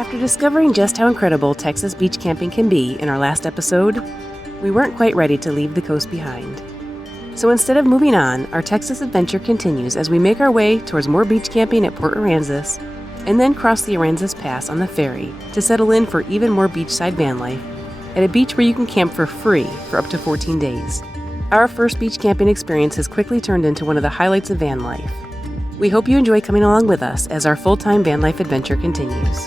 After discovering just how incredible Texas beach camping can be in our last episode, we weren't quite ready to leave the coast behind. So instead of moving on, our Texas adventure continues as we make our way towards more beach camping at Port Aransas, and then cross the Aransas Pass on the ferry to settle in for even more beachside van life at a beach where you can camp for free for up to 14 days. Our first beach camping experience has quickly turned into one of the highlights of van life. We hope you enjoy coming along with us as our full-time van life adventure continues.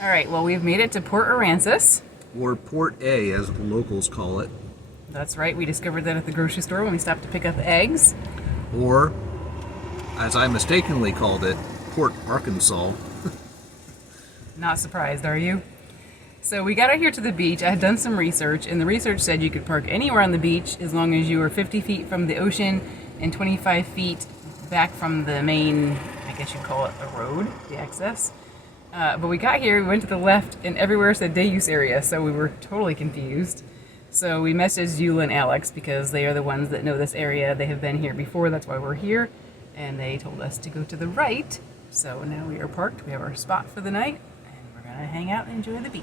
Alright, well, we've made it to Port Aransas. Or Port A, as locals call it. That's right, we discovered that at the grocery store when we stopped to pick up eggs. Or, as I mistakenly called it, Port Arkansas. Not surprised, are you? So we got out here to the beach. I had done some research, and the research said you could park anywhere on the beach as long as you were 50 feet from the ocean and 25 feet back from the main, I guess you'd call it a road, the access. But we got here, we went to the left, and everywhere said day use area, so we were totally confused. So we messaged Eula and Alex because they are the ones that know this area. They have been here before, that's why we're here. And they told us to go to the right. So now we are parked, we have our spot for the night, and we're gonna hang out and enjoy the beach.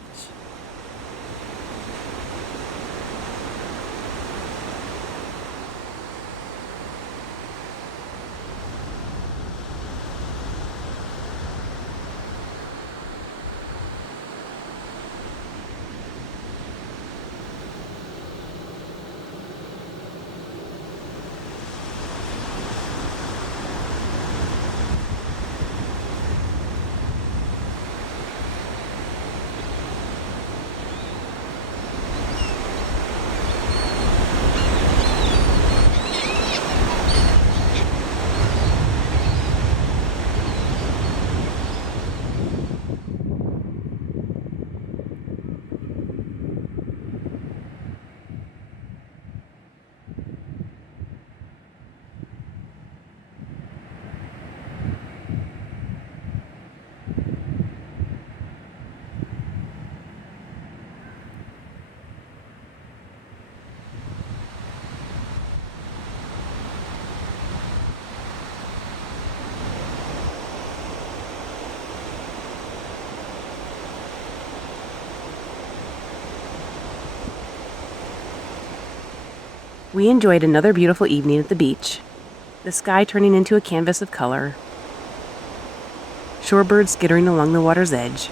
We enjoyed another beautiful evening at the beach, the sky turning into a canvas of color, shorebirds skittering along the water's edge,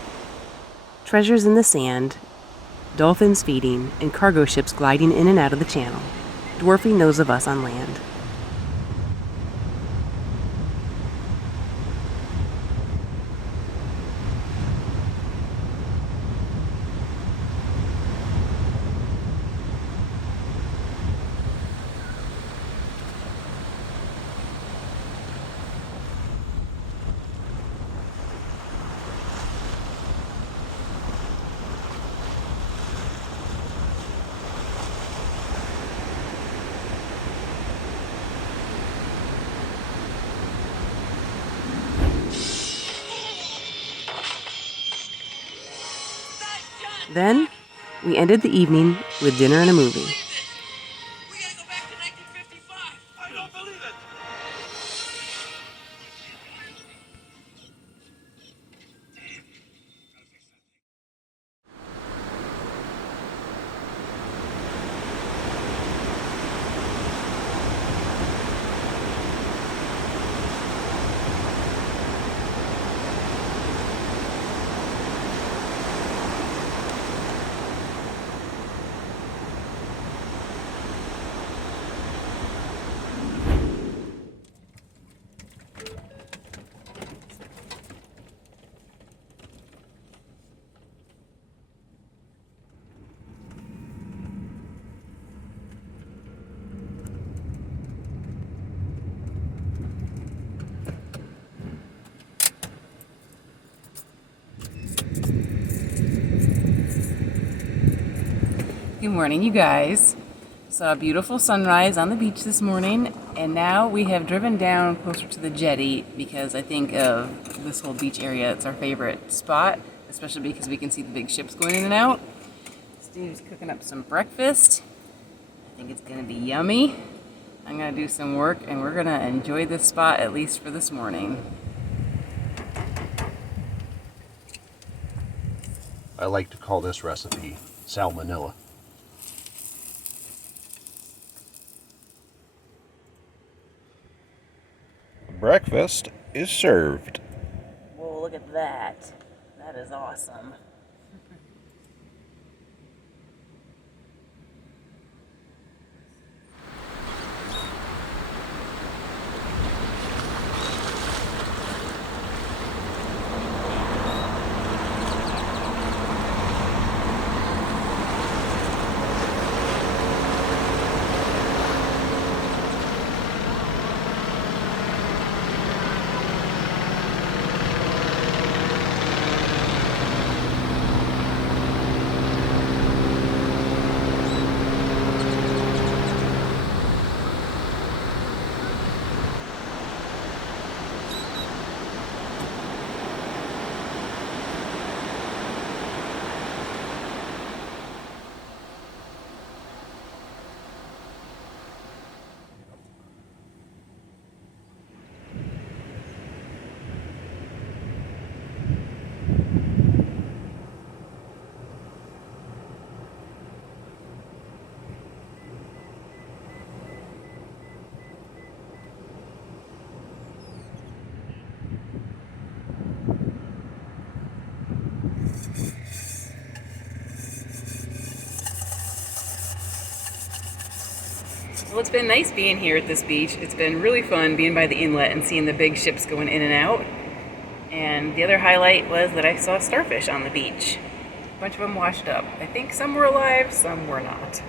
treasures in the sand, dolphins feeding, and cargo ships gliding in and out of the channel, dwarfing those of us on land. Then, we ended the evening with dinner and a movie. We gotta go back to 1955. I don't believe it. Good morning, you guys. Saw a beautiful sunrise on the beach this morning, and now we have driven down closer to the jetty because I think of this whole beach area. It's our favorite spot, especially because we can see the big ships going in and out. Steve's cooking up some breakfast. I think it's gonna be yummy. I'm gonna do some work, and we're gonna enjoy this spot at least for this morning. I like to call this recipe salmonella. Breakfast is served. Whoa, look at that. That is awesome. Well, it's been nice being here at this beach. It's been really fun being by the inlet and seeing the big ships going in and out. And the other highlight was that I saw starfish on the beach. A bunch of them washed up. I think some were alive, some were not.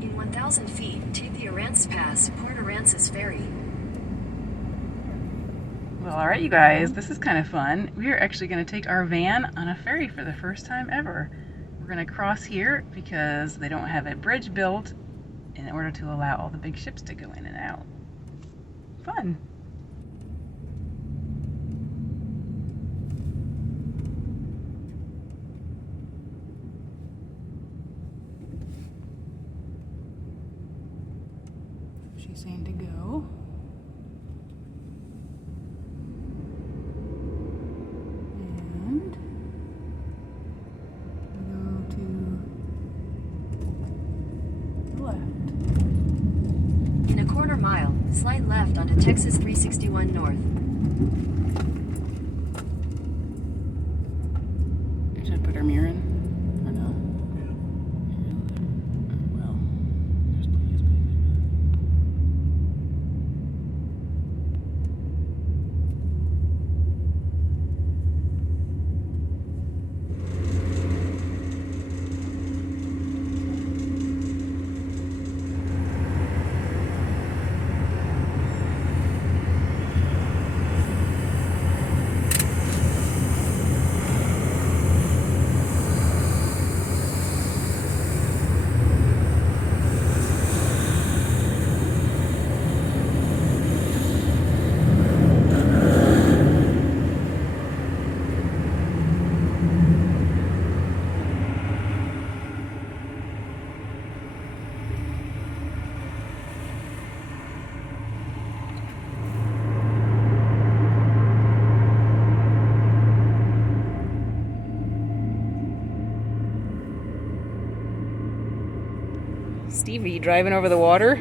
In 1,000 feet, take the Aransas Pass, Port Aransas ferry. Well, all right, you guys, this is kind of fun. We are actually going to take our van on a ferry for the first time ever. We're going to cross here because they don't have a bridge built in order to allow all the big ships to go in and out. Fun. She's saying to go. And go to the left. In a quarter mile, slide left onto Texas 361 North. Should I put our mirror in? Or no? Well, there's plenty of space. Steve, are you driving over the water?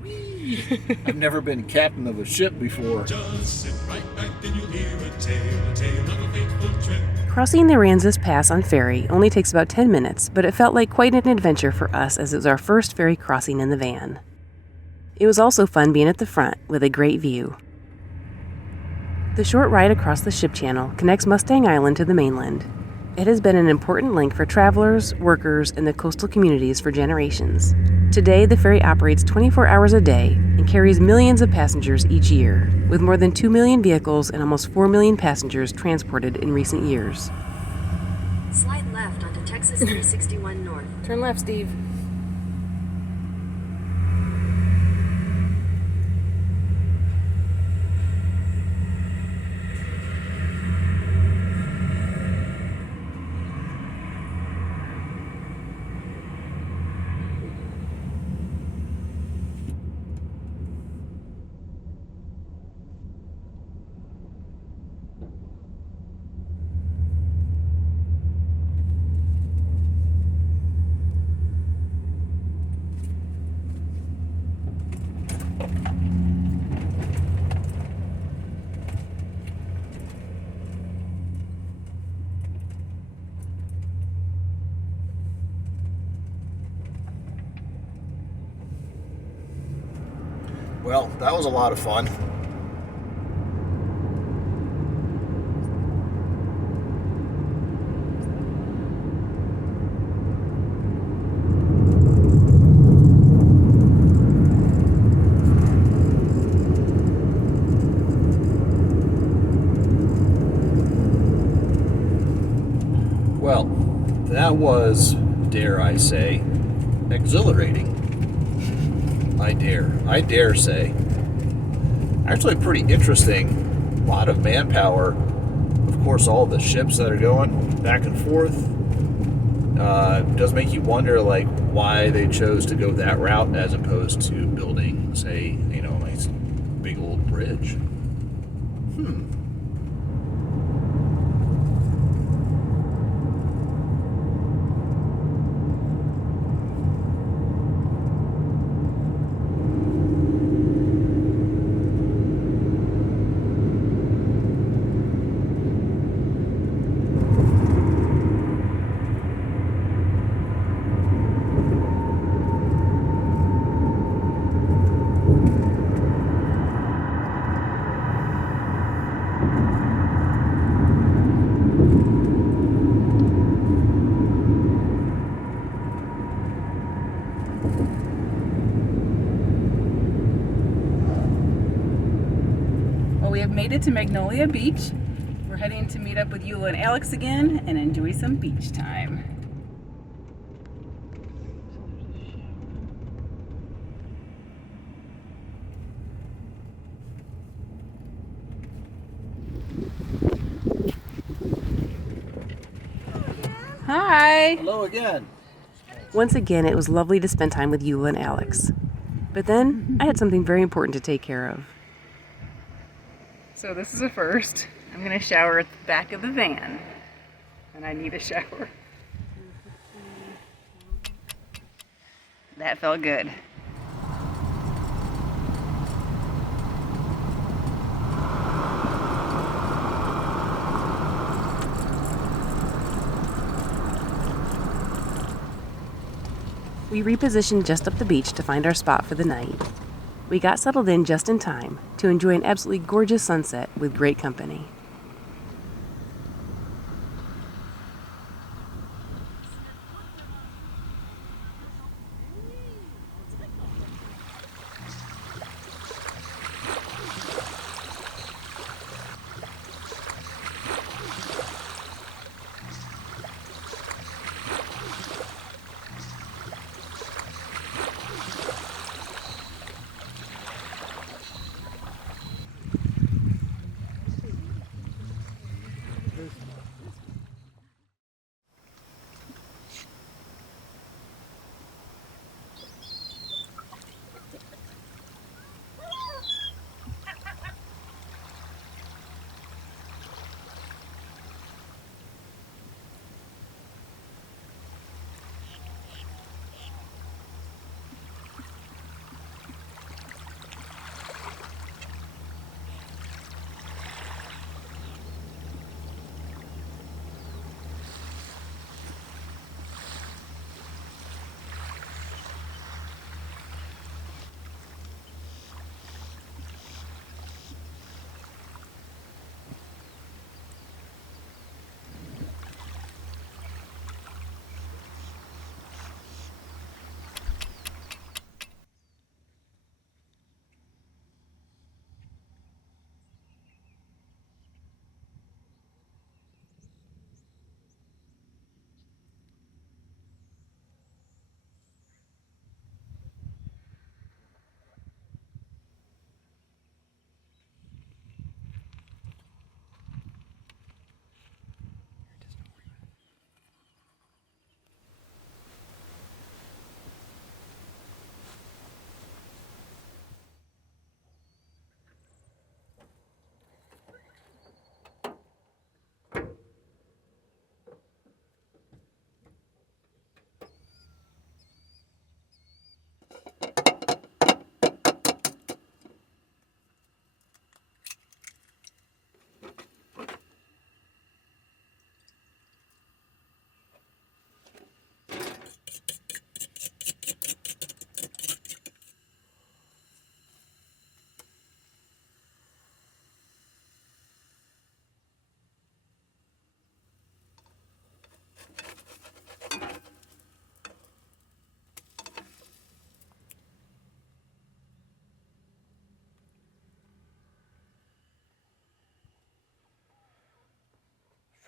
Whee! I've never been captain of a ship before. Just sit right back and you'll hear a tale of a fateful trip. Crossing the Aransas Pass on ferry only takes about 10 minutes, but it felt like quite an adventure for us as it was our first ferry crossing in the van. It was also fun being at the front with a great view. The short ride across the ship channel connects Mustang Island to the mainland. It has been an important link for travelers, workers, and the coastal communities for generations. Today, the ferry operates 24 hours a day and carries millions of passengers each year, with more than 2 million vehicles and almost 4 million passengers transported in recent years. Slide left onto Texas 361 North. Turn left, Steve. Well, that was a lot of fun. Well, that was, dare I say, exhilarating. I dare say. Actually pretty interesting. A lot of manpower. Of course, all the ships that are going back and forth. Does make you wonder, like, why they chose to go that route as opposed to building, say, a nice big old bridge. We have made it to Magnolia Beach. We're heading to meet up with Eula and Alex again and enjoy some beach time. Hi! Hello again. Once again, it was lovely to spend time with Eula and Alex. But then, I had something very important to take care of. So this is a first. I'm gonna shower at the back of the van. And I need a shower. That felt good. We repositioned just up the beach to find our spot for the night. We got settled in just in time to enjoy an absolutely gorgeous sunset with great company.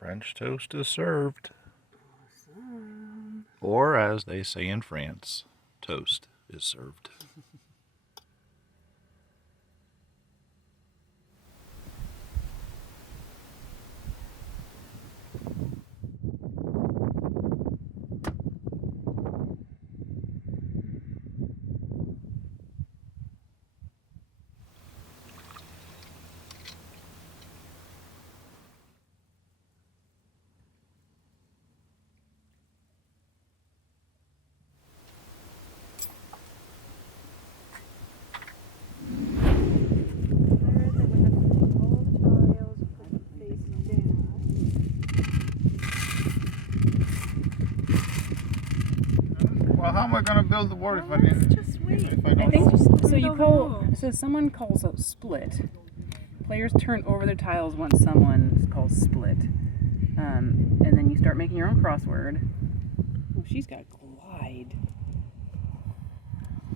French toast is served. Or, as they say in France, toast is served. Well, how am I going to build the word if I didn't? Just wait. If I don't I think know? so. You call so someone calls a split. Players turn over their tiles once someone calls split, and then you start making your own crossword. Oh, she's got glide.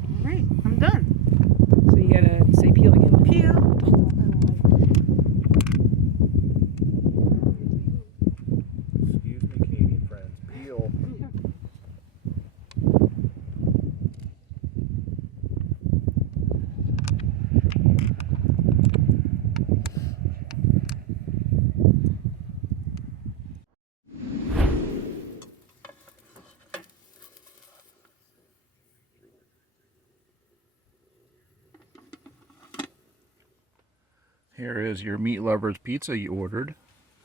All right, I'm done. So you gotta say peel again. Peel. Excuse me, Katie, friends. Peel. Here is your meat lovers pizza you ordered.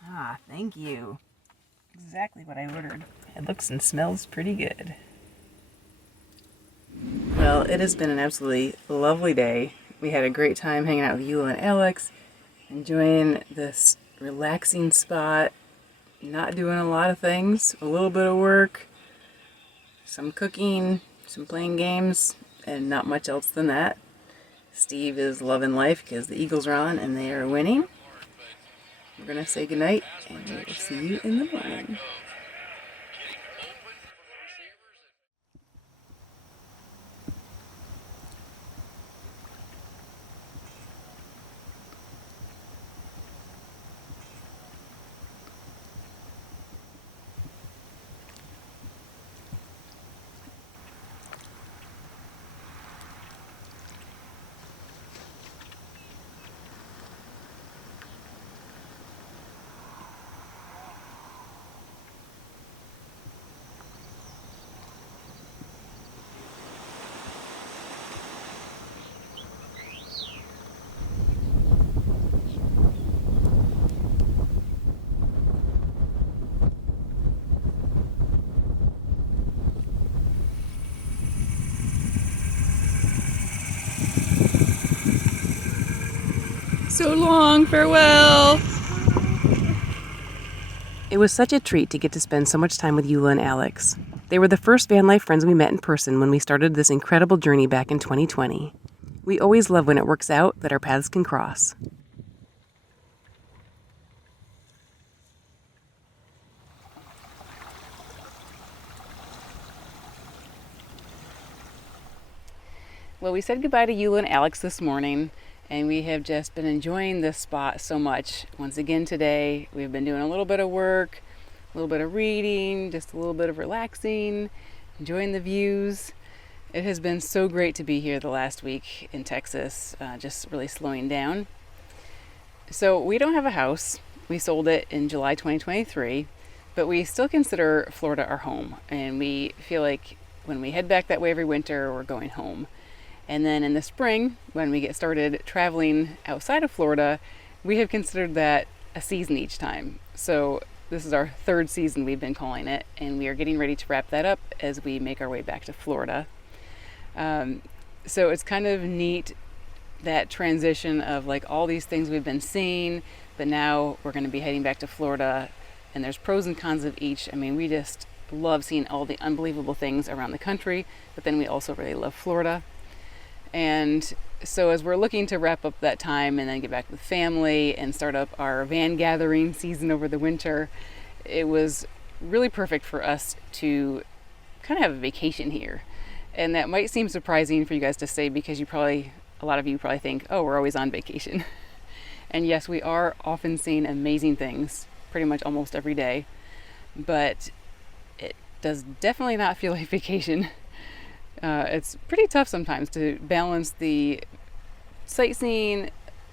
Ah, thank you. Exactly what I ordered. It looks and smells pretty good. Well, it has been an absolutely lovely day. We had a great time hanging out with Eula and Alex, enjoying this relaxing spot, not doing a lot of things, a little bit of work, some cooking, some playing games, and not much else than that. Steve is loving life because the Eagles are on and they are winning. We're going to say goodnight and we will see you in the morning. So long, farewell. It was such a treat to get to spend so much time with Eula and Alex. They were the first van life friends we met in person when we started this incredible journey back in 2020. We always love when it works out that our paths can cross. Well, we said goodbye to Eula and Alex this morning, and we have just been enjoying this spot so much. Once again today, we've been doing a little bit of work, a little bit of reading, just a little bit of relaxing, enjoying the views. It has been so great to be here the last week in Texas, just really slowing down. So we don't have a house. We sold it in July 2023, but we still consider Florida our home, and we feel like when we head back that way every winter, we're going home. And then in the spring, when we get started traveling outside of Florida, we have considered that a season each time. So this is our third season we've been calling it, and we are getting ready to wrap that up as we make our way back to Florida. So it's kind of neat, that transition of like all these things we've been seeing, but now we're going to be heading back to Florida, and there's pros and cons of each. I mean, we just love seeing all the unbelievable things around the country, but then we also really love Florida. And so as we're looking to wrap up that time and then get back with family and start up our van gathering season over the winter, it was really perfect for us to kind of have a vacation here. And that might seem surprising for you guys to say, because a lot of you probably think, oh, we're always on vacation. And yes, we are often seeing amazing things, pretty much almost every day, but it does definitely not feel like vacation. It's pretty tough sometimes to balance the sightseeing,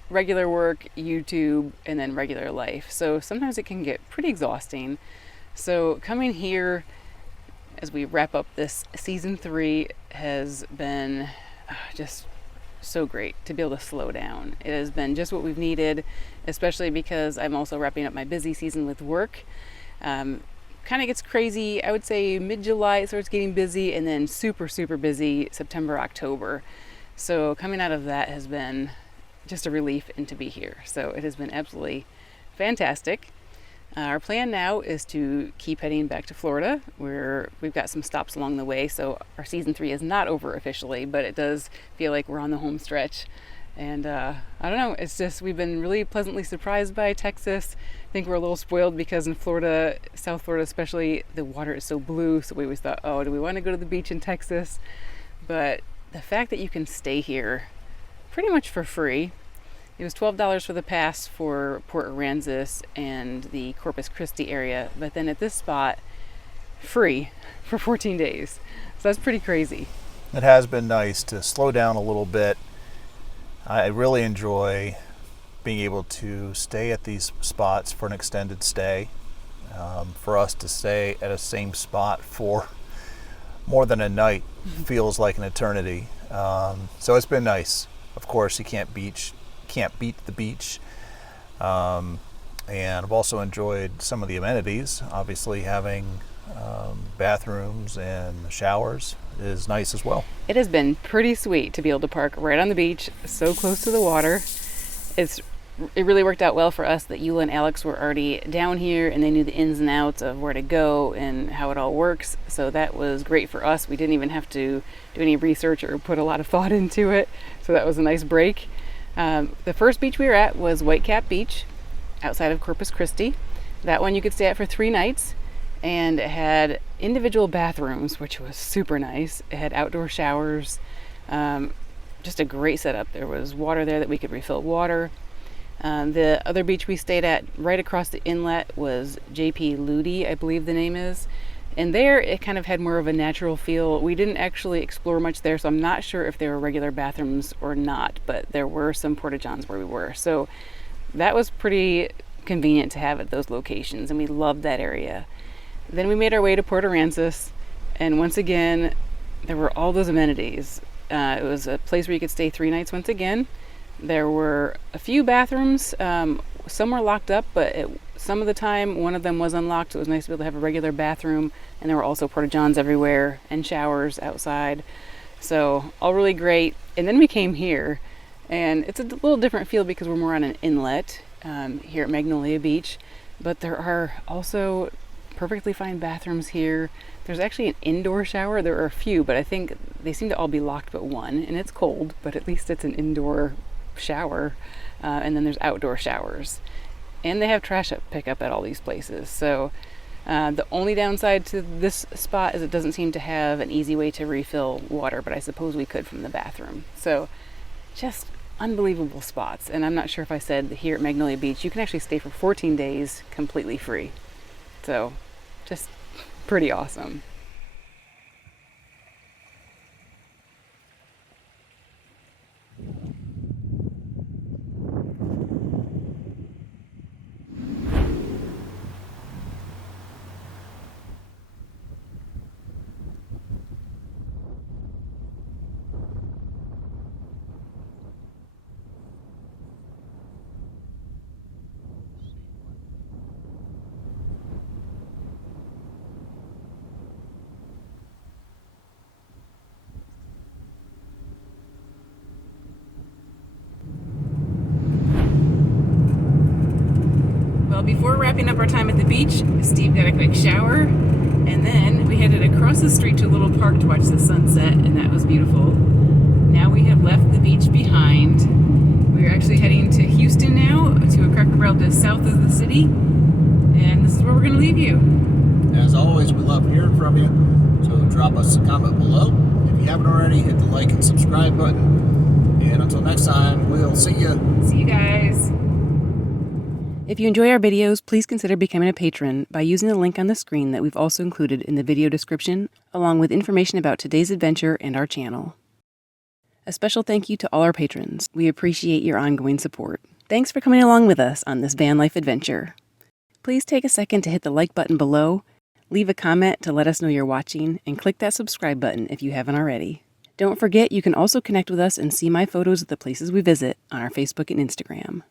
regular work, YouTube, and then regular life. So sometimes it can get pretty exhausting. So coming here as we wrap up this season 3 has been just so great to be able to slow down. It has been just what we've needed, especially because I'm also wrapping up my busy season with work. Kind of gets crazy, I would say mid-July it starts getting busy, and then super busy September, October. So coming out of that has been just a relief and to be here. So it has been absolutely fantastic. Our plan now is to keep heading back to Florida, where we've got some stops along the way. So our season 3 is not over officially, but it does feel like we're on the home stretch. And I don't know, it's just, we've been really pleasantly surprised by Texas. I think we're a little spoiled because in Florida, South Florida especially, the water is so blue. So we always thought, oh, do we want to go to the beach in Texas? But the fact that you can stay here pretty much for free. It was $12 for the pass for Port Aransas and the Corpus Christi area. But then at this spot, free for 14 days. So that's pretty crazy. It has been nice to slow down a little bit. I really enjoy being able to stay at these spots for an extended stay. For us to stay at a same spot for more than a night feels like an eternity. So it's been nice. Of course, you can't beat the beach. And I've also enjoyed some of the amenities. Obviously, having bathrooms and showers is nice as well. It has been pretty sweet to be able to park right on the beach, so close to the water. It really worked out well for us that Eula and Alex were already down here and they knew the ins and outs of where to go and how it all works. So that was great for us. We didn't even have to do any research or put a lot of thought into it. So that was a nice break. The first beach we were at was Whitecap Beach outside of Corpus Christi. That one you could stay at for 3 nights, and it had individual bathrooms, which was super nice. It had outdoor showers, just a great setup. There was water there that we could refill water. The other beach we stayed at right across the inlet was JP Ludi, I believe the name is. And there it kind of had more of a natural feel. We didn't actually explore much there, so I'm not sure if there were regular bathrooms or not, but there were some porta-johns where we were. So that was pretty convenient to have at those locations, and we loved that area. Then we made our way to Port Aransas, and once again, there were all those amenities. It was a place where you could stay 3 nights once again. There were a few bathrooms. Some were locked up, but some of the time one of them was unlocked, so it was nice to be able to have a regular bathroom. And there were also porta-johns everywhere and showers outside. So all really great. And then we came here, and it's a little different feel because we're more on an inlet here at Magnolia Beach. But there are also perfectly fine bathrooms here. There's actually an indoor shower. There are a few, but I think they seem to all be locked but one. And it's cold, but at least it's an indoor shower. And then there's outdoor showers. And they have trash pickup at all these places. So the only downside to this spot is it doesn't seem to have an easy way to refill water, but I suppose we could from the bathroom. So just unbelievable spots. And I'm not sure if I said that here at Magnolia Beach, you can actually stay for 14 days completely free. So just pretty awesome. Well, before wrapping up our time at the beach, Steve got a quick shower, and then we headed across the street to a little park to watch the sunset, and that was beautiful. Now we have left the beach behind. We're actually heading to Houston now, to a Cracker Barrel just south of the city, and this is where we're going to leave you. As always, we love hearing from you, so drop us a comment below. If you haven't already, hit the like and subscribe button. And until next time, we'll see you. See you guys. If you enjoy our videos, please consider becoming a patron by using the link on the screen that we've also included in the video description, along with information about today's adventure and our channel. A special thank you to all our patrons. We appreciate your ongoing support. Thanks for coming along with us on this van life adventure. Please take a second to hit the like button below, leave a comment to let us know you're watching, and click that subscribe button if you haven't already. Don't forget, you can also connect with us and see my photos of the places we visit on our Facebook and Instagram.